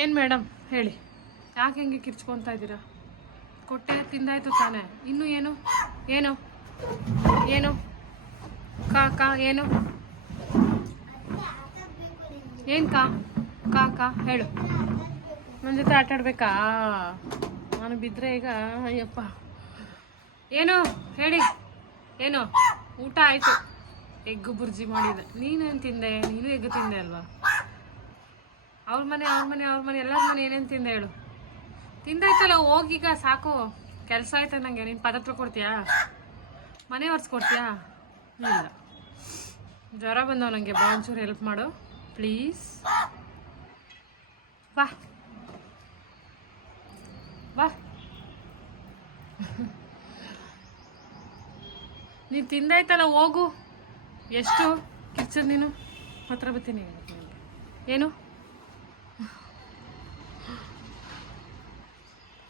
ಏನು ಮೇಡಮ್ ಹೇಳಿ, ಯಾಕೆ ಹೆಂಗೆ ಕಿರ್ಚ್ಕೊತಾ ಇದ್ದೀರಾ? ಕೊಟ್ಟೆ ತಿಂದಾಯ್ತು ತಾನೇ, ಇನ್ನೂ ಏನು ಏನು ಏನು ಕಾ ಏನು ಏನು ಕಾ ಹೇಳು. ನನ್ನ ಜೊತೆ ಆಟ ಆಡ್ಬೇಕಾ? ನಾನು ಬಿದ್ದರೆ ಈಗ ಅಯ್ಯಪ್ಪ. ಏನು ಹೇಳಿ, ಏನು ಊಟ ಆಯಿತು, ಎಗ್ ಬುರ್ಜಿ ಮಾಡಿದೆ. ನೀನೇನು ತಿಂದೆ? ನೀನು ಎಗ್ ತಿಂದೆ ಅಲ್ವಾ? ಅವ್ರ ಮನೆ ಎಲ್ಲರ ಮನೆ ಏನೇನು ತಿಂದೆ ಹೇಳು. ತಿಂದಾಯ್ತಲ್ಲ, ಹೋಗೀಗ ಸಾಕು, ಕೆಲಸ ಆಯ್ತು ನನಗೆ. ನೀನು ಪದತ್ರ ಕೊಡ್ತೀಯಾ? ಮನೆ ಒರೆಸ್ಕೊಡ್ತೀಯಾ? ಇಲ್ಲ. ಜ್ವರ ಬಂದವ ನನಗೆ, ಬಾ ಒಂಚೂರು ಹೆಲ್ಪ್ ಮಾಡು ಪ್ಲೀಸ್. ಬಾ ಬಾ. ನೀನು ತಿಂದಾಯ್ತಲ್ಲ, ಹೋಗು. ಎಷ್ಟು ಕಿಚ್ಚರ್ ನೀನು? ಹತ್ರ ಬರ್ತೀನಿ. ಏನು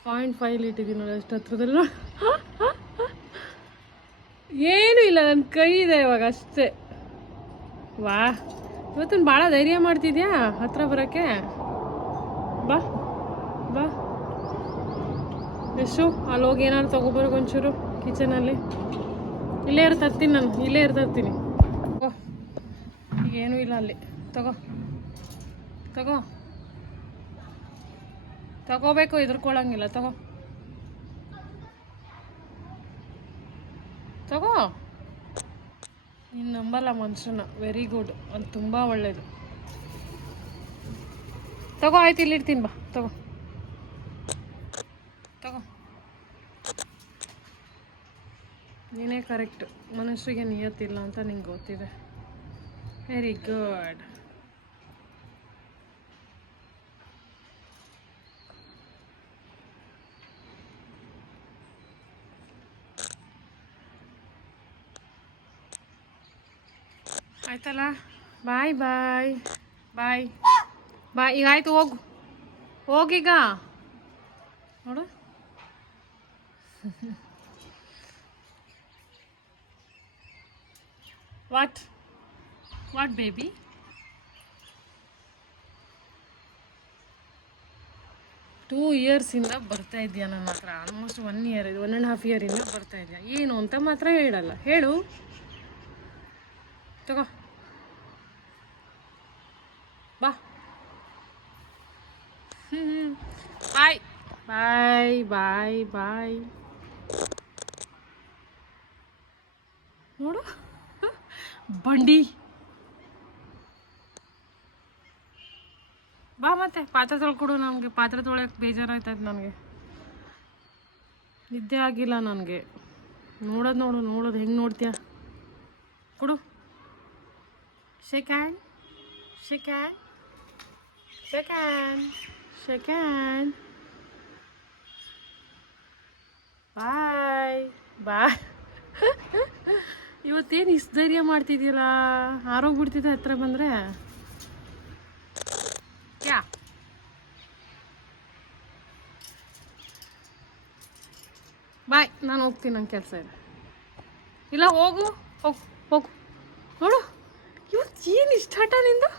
0.5 ಇಟ್ಟಿದ್ದೀನಿ ನೋಡಿ, ಅಷ್ಟು ಹತ್ರದಲ್ಲೂ ಏನೂ ಇಲ್ಲ, ನನ್ನ ಕೈ ಇದೆ ಇವಾಗ ಅಷ್ಟೇ. ವಾ, ಇವತ್ತು ಭಾಳ ಧೈರ್ಯ ಮಾಡ್ತಿದ್ಯಾ ಹತ್ರ ಬರೋಕ್ಕೆ. ಬಾ ಬಾ. ಎಷ್ಟು ಅಲ್ಲಿ ಹೋಗಿ ಏನಾದ್ರು ತೊಗೊಬರೋಕೆ ಒಂಚೂರು ಕಿಚನಲ್ಲಿ. ಇಲ್ಲೇ ತರ್ತೀನಿ ನಾನು, ಇಲ್ಲೇ ತರ್ತೀನಿ. ಓ, ಏನೂ ಇಲ್ಲ ಅಲ್ಲಿ. ತಗೋಬೇಕು, ಎದುರ್ಕೊಳ್ಳಂಗಿಲ್ಲ. ತಗೋ. ನೀನು ನಂಬಲ್ಲ ಮನುಷ್ಯನ. ವೆರಿ ಗುಡ್, ಅದು ತುಂಬ ಒಳ್ಳೇದು. ತಗೋ, ಆಯ್ತು, ಇಲ್ಲಿಡ್ತೀನಿ. ಬಾ ತಗೋ. ನೀನೇ ಕರೆಕ್ಟ್. ಮನುಷ್ಯರಿಗೆ ನಿಯತ್ತಿಲ್ಲ ಅಂತ ನಿಂಗೆ ಗೊತ್ತಿದೆ. Very good. ಆಯ್ತಲ್ಲ, ಬಾಯ್ ಬಾಯ್ ಬಾಯ್ ಬಾಯ್. ಈಗ ಆಯ್ತು, ಹೋಗೀಗ ನೋಡು. What baby? ಟೂ ಇಯರ್ಸಿಂದ ಬರ್ತಾ ಇದೆಯಾ ನನ್ನ ಹತ್ರ. ಆಲ್ಮೋಸ್ಟ್ 1 ಇಯರ್, 1.5 ಇಯರಿಂದ ಬರ್ತಾ ಇದೆಯಾ. ಏನು ಅಂತ ಮಾತ್ರ ಹೇಳಲ್ಲ. ಹೇಳು. ತಗೋ, ಬಾ. ಬಾಯ್ ಬಾಯ್ ಬಾಯ್ ಬಾಯ್. ನೋಡು ಬಂಡಿ. ಬಾ ಮತ್ತೆ ಪಾತ್ರೆ ತೊಳ್ಕೊಡು. ನನಗೆ ಪಾತ್ರೆ ತೊಳೆಯೋಕೆ ಬೇಜಾರಾಯ್ತದೆ. ನನಗೆ ನಿದ್ದೆ ಆಗಿಲ್ಲ ನನಗೆ. ನೋಡೋದು ಹೆಂಗೆ ನೋಡ್ತೀಯ? ಕೊಡು. Shake hand. Bye bye. ಇವತ್ತೇನು ಇಷ್ಟು ಧೈರ್ಯ ಮಾಡ್ತಿದ್ದೀರಾ? ಆರೋಗ್ಬಿಡ್ತಿದ್ದೆ ಹತ್ರ ಬಂದರೆ. ಬಾಯ್, ನಾನು ಹೋಗ್ತೀನಿ, ನಂಗೆ ಕೆಲಸ ಇದೆ. ಇಲ್ಲ, ಹೋಗು. ನೋಡು, ಇವತ್ತು ಏನು ಇಷ್ಟ ಆಟ ನಿಂದು?